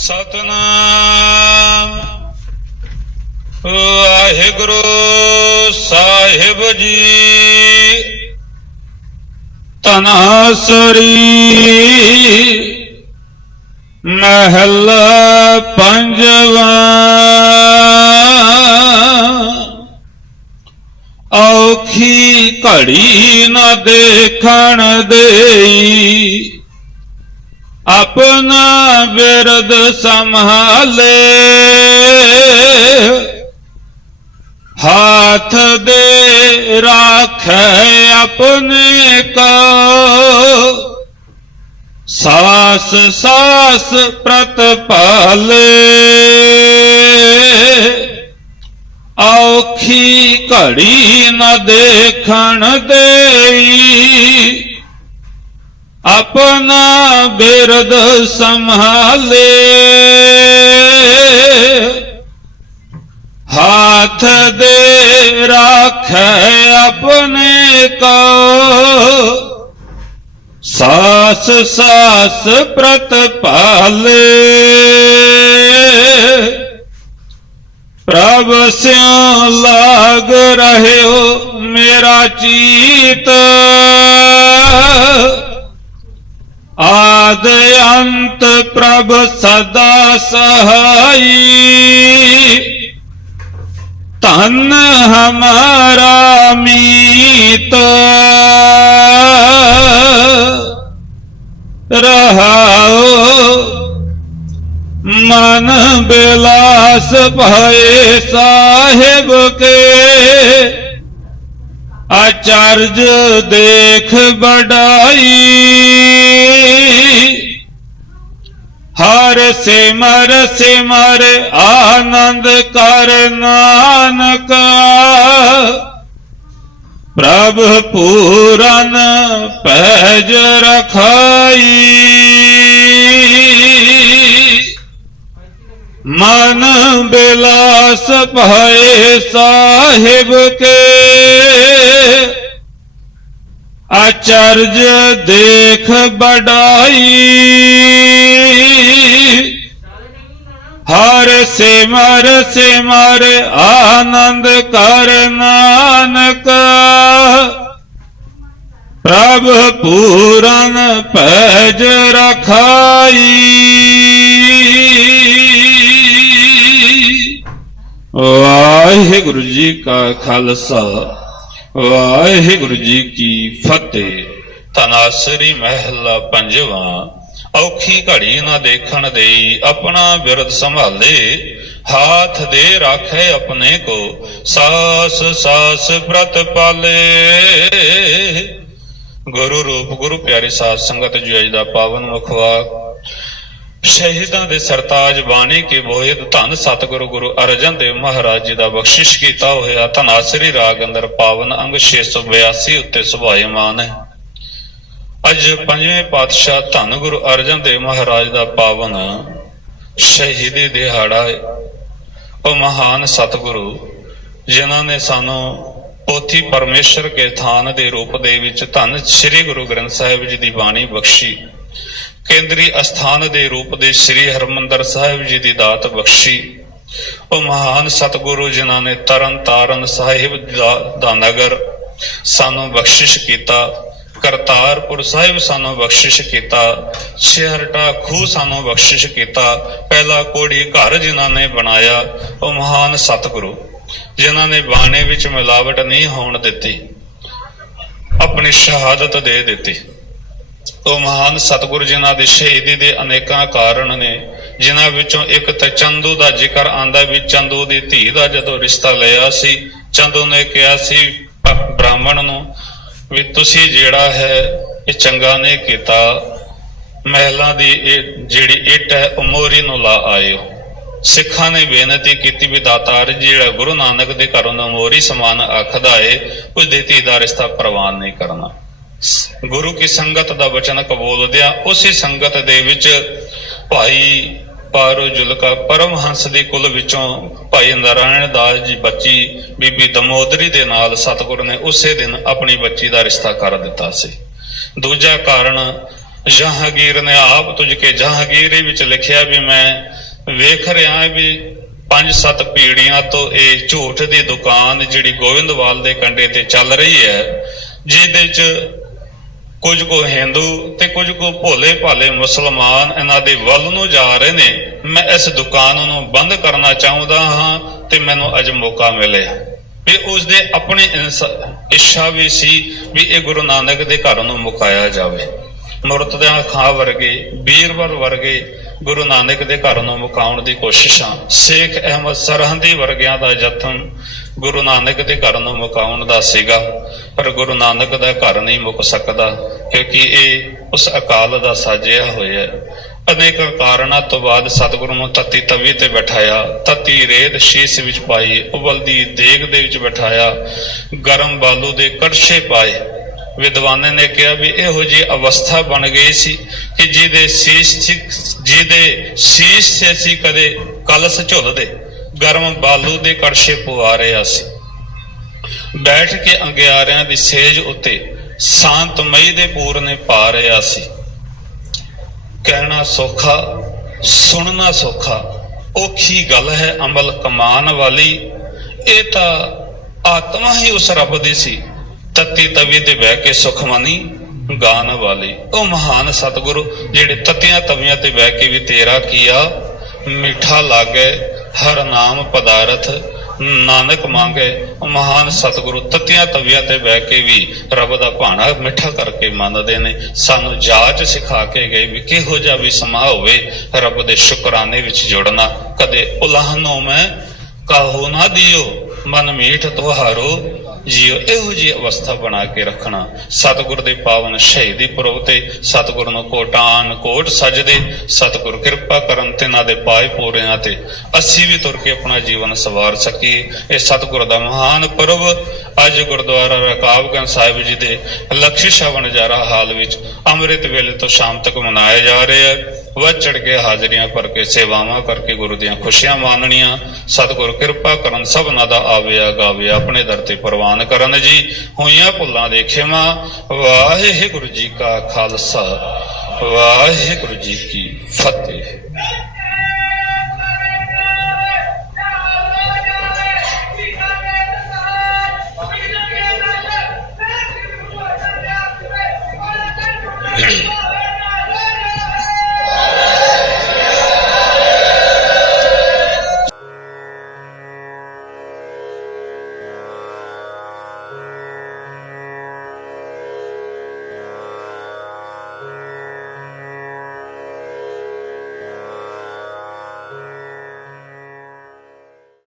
ਸਤਨਾਮ। ਵਾਹਿਗੁਰੂ ਸਾਹਿਬ ਜੀ। ਤਨਾਸਰੀ ਮਹਿਲ ਪੰਜਵਾ। ਔਖੀ ਘੜੀ ਨਾ ਦੇਖਣ ਦੇਈ। ਆਪਣਾ ਵਿਰਦ ਸੰਭਾਲੇ। ਹਾਥ ਦੇ ਰਾਖੈ ਆਪਣੇ ਕੋ। ਸਾਸ ਸਾਸ ਪ੍ਰਤਪਾਲੇ ਔਖੀ ਘੜੀ ਨਾ ਦੇਖਣ ਦੇਈ। ਆਪਣਾ ਬਿਰਦ ਸੰਭਾਲੇ। ਹਾਥ ਦੇ ਰਾਖੈ ਆਪਣੇ ਕੋ। ਸਾਸ ਸਾਸ ਪ੍ਰਤਪਾਲੇ ਪ੍ਰਭ ਸਿਉ ਲਾਗ ਰਹਿਓ ਮੇਰਾ ਚੀਤ। ਆਦ ਅੰਤ ਪ੍ਰਭ ਸਦਾ ਸਹਾਈ। ਧਨ ਹਮਾਰਾ ਮੀਤ। ਰਹਾਓ ਮਨ ਬਿਲਾਸ ਭਏ ਸਾਹਿਬ ਕੇ। ਆਚਰਜ ਦੇਖ ਬੜਾਈ ਹਰ ਸਿਮਰ ਸਿਮਰ ਆਨੰਦ ਕਰ ਨਾਨਕ। ਪ੍ਰਭ ਪੂਰਨ ਪੈਜ ਰਖਾਈ। ਮਨ ਬਿਲਾਸ ਭਏ ਸਾਹਿਬ ਕੇ। ਅਚਰਜ ਦੇਖ ਬੜਾਈ ਹਰ ਸਿਮਰ ਸਿਮਰ ਆਨੰਦ ਕਰ ਨਾਨਕ। ਪ੍ਰਭ ਪੂਰਨ ਪੈਜ ਰਖਾਈ। ਵਾਹਿਗੁਰੂ ਜੀ ਕਾ ਖਾਲਸਾ, ਵਾਹਿਗੁਰੂ ਜੀ ਕੀ ਫਤਿਹ। ਤਨਾਸਰੀ ਮਹਿਲਾ ਪੰਜਵਾ, ਔਖੀ ਘੜੀ ਨਾ ਦੇਖਣ ਦੇਈ ਆਪਣਾ ਬਿਰਦ ਸੰਭਾਲੇ। ਹਾਥ ਦੇ ਰਾਖੇ ਆਪਣੇ ਕੋ, ਸਾਸ ਸਾਸ ਪ੍ਰਤ ਪਾਲੇ। ਗੁਰੂ ਰੂਪ ਗੁਰੂ ਪਿਆਰੀ ਸਾਧ ਸੰਗਤ, ਜੀ ਅੱਜ ਦਾ ਪਾਵਨ ਮੁਖਵਾ ਸ਼ਹੀਦਾਂ ਦੇ ਸਰਤਾਜ ਬਾਣੀ ਕੇ ਬੋਹਿਤ ਧੰਨ ਸਤਿਗੁਰੂ ਗੁਰੂ ਅਰਜਨ ਦੇਵ ਮਹਾਰਾਜ ਜੀ ਦਾ ਬਖਸ਼ਿਸ਼ ਕੀਤਾ ਹੋਇਆ ਧਨਾਸਰੀ ਰਾਗ ਅੰਦਰ ਪਾਵਨ ਅੰਗ 682 ਉੱਤੇ ਸੁਭਾਇਮਾਨ ਹੈ। ਅੱਜ ਪੰਜਵੇਂ ਪਾਤਸ਼ਾਹ ਧੰਨ ਗੁਰੂ ਅਰਜਨ ਦੇਵ ਮਹਾਰਾਜ ਦਾ ਪਾਵਨ ਸ਼ਹੀਦੀ ਦਿਹਾੜਾ ਹੈ। ਉਹ ਮਹਾਨ ਸਤਿਗੁਰੂ ਜਿਨ੍ਹਾਂ ਨੇ ਸਾਨੂੰ ਪੋਥੀ ਪਰਮੇਸ਼ਰ ਕੇ ਥਾਨ ਦੇ ਰੂਪ ਦੇ ਵਿੱਚ ਧੰਨ ਸ੍ਰੀ ਗੁਰੂ ਗ੍ਰੰਥ ਸਾਹਿਬ ਜੀ ਦੀ ਬਾਣੀ ਬਖਸ਼ੀ। ਕੇਂਦਰੀ ਅਸਥਾਨ ਦੇ ਰੂਪ ਦੇ ਸ੍ਰੀ ਹਰਮੰਦਰ ਸਾਹਿਬ ਜੀ ਦੀ ਦਾਤ ਬਖਸ਼ੀ। ਉਹ ਮਹਾਨ ਸਤਿਗੁਰੂ ਜਿਨ੍ਹਾਂ ਨੇ ਤਰਨ ਤਾਰਨ ਸਾਹਿਬ ਦਾ, ਨਗਰ ਸਾਨੂੰ ਬਖਸ਼ਿਸ਼ ਕੀਤਾ ਕਰਤਾਰਪੁਰ ਸਾਹਿਬ ਸਾਨੂੰ ਬਖਸ਼ਿਸ਼ ਕੀਤਾ ਛੇਹਰਟਾ ਖੂਹ ਸਾਨੂੰ ਬਖਸ਼ਿਸ਼ ਕੀਤਾ ਪਹਿਲਾ ਕੋੜੀ ਘਰ ਜਿਨ੍ਹਾਂ ਨੇ ਬਣਾਇਆ ਉਹ ਮਹਾਨ ਸਤਿਗੁਰੂ ਜਿਨ੍ਹਾਂ ਨੇ ਬਾਣੇ ਵਿੱਚ ਮਿਲਾਵਟ ਨਹੀਂ ਹੋਣ ਦਿੱਤੀ ਆਪਣੀ ਸ਼ਹਾਦਤ ਦੇ ਦਿੱਤੀ। ਉਹ ਮਹਾਨ ਸਤਿਗੁਰੂ ਜਿਨ੍ਹਾਂ ਦੇ ਸ਼ਹੀਦੀ ਦੇ ਅਨੇਕਾਂ ਕਾਰਨ ਨੇ, ਜਿਨ੍ਹਾਂ ਵਿੱਚੋਂ ਇੱਕ ਤਾਂ ਚੰਦੂ ਦਾ ਜ਼ਿਕਰ ਆਂਦਾ ਵੀ ਚੰਦੂ ਦੀ ਧੀ ਦਾ ਜਦੋਂ ਰਿਸ਼ਤਾ ਲਿਆ ਸੀ, ਚੰਦੂ ਨੇ ਕਿਹਾ ਸੀ ਬ੍ਰਾਹਮਣ ਨੂੰ ਵੀ ਤੁਸੀਂ ਜਿਹੜਾ ਹੈ ਇਹ ਚੰਗਾ ਨਹੀਂ ਕੀਤਾ, ਮਹਿਲਾਂ ਦੀ ਇਹ ਜਿਹੜੀ ਇੱਟ ਹੈ ਉਹ ਮੋਰੀ ਨੂੰ ਲਾ ਆਇਓ। ਸਿੱਖਾਂ ਨੇ ਬੇਨਤੀ ਕੀਤੀ ਵੀ ਦਾਤਾਰ ਜੀ ਜਿਹੜਾ ਗੁਰੂ ਨਾਨਕ ਦੇ ਘਰੋਂ ਦਾ ਮੋਰੀ ਸਮਾਨ ਆਖਦਾ ਏ ਉਸ ਦੀ ਧੀ ਦਾ ਰਿਸ਼ਤਾ ਪ੍ਰਵਾਨ ਨਹੀਂ ਕਰਨਾ। ਗੁਰੂ ਕੀ ਸੰਗਤ ਦਾ ਵਚਨ ਕਬੂਲਦਿਆਂ, ਉਸੇ ਸੰਗਤ ਦੇ ਵਿੱਚ ਭਾਈ ਪਾਰੋ ਜੁਲਕਾ ਪਰਮਹੰਸ ਦੇ ਕੁਲ ਵਿੱਚੋਂ ਭਾਈ ਨਾਰਾਇਣ ਦਾਸ ਜੀ ਬੱਚੀ ਬੀਬੀ ਦਮੋਦਰੀ ਦੇ ਨਾਲ ਸਤਿਗੁਰ ਨੇ ਉਸੇ ਦਿਨ ਆਪਣੀ ਬੱਚੀ ਦਾ ਰਿਸ਼ਤਾ ਕਰ ਦਿੱਤਾ ਸੀ। ਦੂਜਾ ਕਾਰਨ ਜਹਾਂਗੀਰ ਨੇ ਆਪ ਤੁਝ ਕੇ ਜਹਾਂਗੀਰੀ ਵਿੱਚ ਲਿਖਿਆ ਵੀ ਮੈਂ ਵੇਖ ਰਿਹਾ ਵੀ ਪੰਜ ਸੱਤ ਪੀੜੀਆਂ ਤੋਂ ਇਹ ਝੂਠ ਦੀ ਦੁਕਾਨ ਜਿਹੜੀ ਗੋਬਿੰਦਵਾਲ ਦੇ ਕੰਡੇ ਤੇ ਚੱਲ ਰਹੀ ਹੈ, ਜਿਹਦੇ 'ਚ ਕੁਝ ਕੋ ਹਿੰਦੂ ਤੇ ਕੁਝ ਕੋ ਭੋਲੇ ਭਾਲੇ ਮੁਸਲਮਾਨ ਇਹਨਾਂ ਦੇ ਵੱਲ ਨੂੰ ਜਾ ਰਹੇ ਨੇ, ਮੈਂ ਇਸ ਦੁਕਾਨ ਨੂੰ ਬੰਦ ਕਰਨਾ ਚਾਹੁੰਦਾ ਹਾਂ ਤੇ ਮੈਨੂੰ ਅੱਜ ਮੌਕਾ ਮਿਲਿਆ। ਵੀ ਉਸ ਦੇ ਆਪਣੀ ਇਨਸਾ- ਇੱਛਾ ਵੀ ਸੀ ਵੀ ਇਹ ਗੁਰੂ ਨਾਨਕ ਦੇ ਘਰ ਨੂੰ ਮੁਕਾਇਆ ਜਾਵੇ। ਮੁਰਤਦਿਆਂ ਖਾਂ ਵਰਗੇ ਵੀਰਵਰ ਵਰਗੇ ਗੁਰੂ ਨਾਨਕ ਦੇ ਘਰ ਨੂੰ ਮੁਕਾਉਣ ਦੀ ਕੋਸ਼ਿਸ਼ਾਂ, ਸ਼ੇਖ ਅਹਿਮਦ ਸਰਹੰਦੀ ਵਰਗਿਆਂ ਦਾ ਯਤਨ ਗੁਰੂ ਨਾਨਕ ਦੇ ਘਰ ਨੂੰ ਮੁਕਾਉਣ ਦਾ ਸੀਗਾ, ਪਰ ਗੁਰੂ ਨਾਨਕ ਦਾ ਘਰ ਨਹੀਂ ਮੁੱਕ ਸਕਦਾ, ਕਿਉਂਕਿ ਇਹ ਉਸ ਅਕਾਲ ਦਾ ਸਾਜਿਆ ਹੋਇਆ ਹੈ। ਅਨੇਕ ਕਾਰਨਾਂ ਤੋਂ ਬਾਅਦ ਸਤਿਗੁਰੂ ਨੂੰ ਤਤੀ ਤਵੀ ਤੇ ਬਿਠਾਇਆ, ਤਤੀ ਰੇਤ ਸ਼ੀਸ਼ ਵਿੱਚ ਪਾਈ, ਉਬਲਦੀ ਦੇਗ ਦੇ ਵਿੱਚ ਬਿਠਾਇਆ, ਗਰਮ ਬਾਲੂ ਦੇ ਕੜਛੇ ਪਾਏ ਵਿਦਵਾਨਾਂ ਨੇ ਕਿਹਾ ਵੀ ਇਹੋ ਜੀ ਅਵਸਥਾ ਬਣ ਗਈ ਸੀ ਕਿ ਜਿਹਦੇ ਸੀਸ ਜਿਹਦੇ ਸੀਸ ਤੇ ਅਸੀਂ ਕਦੇ ਕਲਸ ਝੁੱਲਦੇ, ਗਰਮ ਬਾਲੂ ਦੇ ਕੜਛੇ ਪੁਆ ਰਿਹਾ ਸੀ। ਬੈਠ ਕੇ ਅੰਗਿਆਰਿਆਂ ਦੀ ਸੇਜ ਉੱਤੇ ਸ਼ਾਂਤਮਈ ਦੇ ਪੂਰਨੇ ਪਾ ਰਿਹਾ ਸੀ। ਕਹਿਣਾ ਸੌਖਾ, ਸੁਣਨਾ ਸੌਖਾ, ਔਖੀ ਗੱਲ ਹੈ ਅਮਲ ਕਮਾਨ ਵਾਲੀ। ਇਹ ਤਾਂ ਆਤਮਾ ਹੀ ਉਸ ਰੱਬ ਦੀ ਸੀ। ਤਤੀ ਤਵੀ ਤੇ ਬਹਿ ਕੇ ਸੁਖਮਨੀ ਗਾਨ ਵਾਲੀ। ਉਹ ਮਹਾਨ ਸਤਿਗੁਰੂ ਜਿਹੜੇ ਤਤੀਆਂ ਤਵੀਆਂ ਤੇ ਬਹਿ ਕੇ ਵੀ ਤੇਰਾ ਕੀਆ ਮਿੱਠਾ ਲਾਗੇ, ਹਰ ਨਾਮ ਪਦਾਰਥ ਨਾਨਕ ਮੰਗੇ। ਉਹ ਮਹਾਨ ਸਤਿਗੁਰੂ ਤਤੀਆਂ ਤਵੀਆਂ ਤੇ ਬਹਿ ਕੇ ਵੀ ਰੱਬ ਦਾ ਭਾਣਾ ਮਿੱਠਾ ਕਰਕੇ ਮੰਨਦੇ ਨੇ। ਸਾਨੂੰ ਜਾਚ ਸਿਖਾ ਕੇ ਗਏ ਵੀ ਕਿਹੋ ਜਿਹਾ ਵੀ ਸਮਾਂ ਹੋਵੇ ਰੱਬ ਦੇ ਸ਼ੁਕਰਾਨੇ ਵਿੱਚ ਜੁੜਨਾ। ਕਦੇ ਉਲਾਹਨੋਂ ਮੈਂ ਕਾਹੋ ਨਾ ਦਿਓ। ਮਨ ਮੀਠ ਤੁਹਾਰੋ ਜੀਓ ਇਹੋ ਜੀ ਅਵਸਥਾ ਬਣਾ ਕੇ ਰੱਖਣਾ। ਸਤਿਗੁਰ ਦੇ ਪਾਵਨ ਸ਼ਹੀਦੀ ਪੁਰਬ ਤੇ ਸਤਿਗੁਰ ਨੂੰ ਕੋਟਾਨ ਕੋਟ ਸਜਦੇ, ਸਤਿਗੁਰ ਕਿਰਪਾ ਕਰਨ ਤੇ ਨਾ ਦੇ ਪਾਏ ਪੂਰਿਆਂ ਤੇ ਅਸੀਂ ਵੀ ਤੁਰ ਕੇ ਆਪਣਾ ਜੀਵਨ ਸਵਾਰ ਸਕੀਏ। ਇਹ ਸਤਿਗੁਰ ਦਾ ਮਹਾਨ ਪੁਰਬ ਅੱਜ ਗੁਰਦੁਆਰਾ ਰਕਾਬਗੰਜ ਸਾਹਿਬ ਜੀ ਦੇ ਲਖੀ ਸ਼ਵਨ ਜਾਰਾ ਹਾਲ ਵਿੱਚ ਅੰਮ੍ਰਿਤ ਵੇਲੇ ਤੋਂ ਸ਼ਾਮ ਤੱਕ ਮਨਾਇਆ ਜਾ ਰਿਹਾ ਹੈ। ਵੱਧ ਚੜ ਕੇ ਹਾਜ਼ਰੀਆਂ ਭਰ ਕੇ, ਸੇਵਾਵਾਂ ਕਰਕੇ ਗੁਰੂ ਦੀਆਂ ਖੁਸ਼ੀਆਂ ਮਾਣਨੀਆਂ ਸਤਿਗੁਰ ਕਿਰਪਾ ਕਰਨ ਸਭਨਾ ਦਾ ਆਵਿਆ ਗਾਵੇ ਆਪਣੇ ਦਰ ਤੇ ਪ੍ਰਵਾਨ ਕਰਨ ਜੀ। ਹੋਈਆਂ ਭੁੱਲਾਂ ਦੇ ਖਿਮਾ, ਵਾਹਿਗੁਰੂ ਜੀ ਕਾ ਖਾਲਸਾ, ਵਾਹਿਗੁਰੂ ਜੀ ਕੀ ਫਤਿਹ।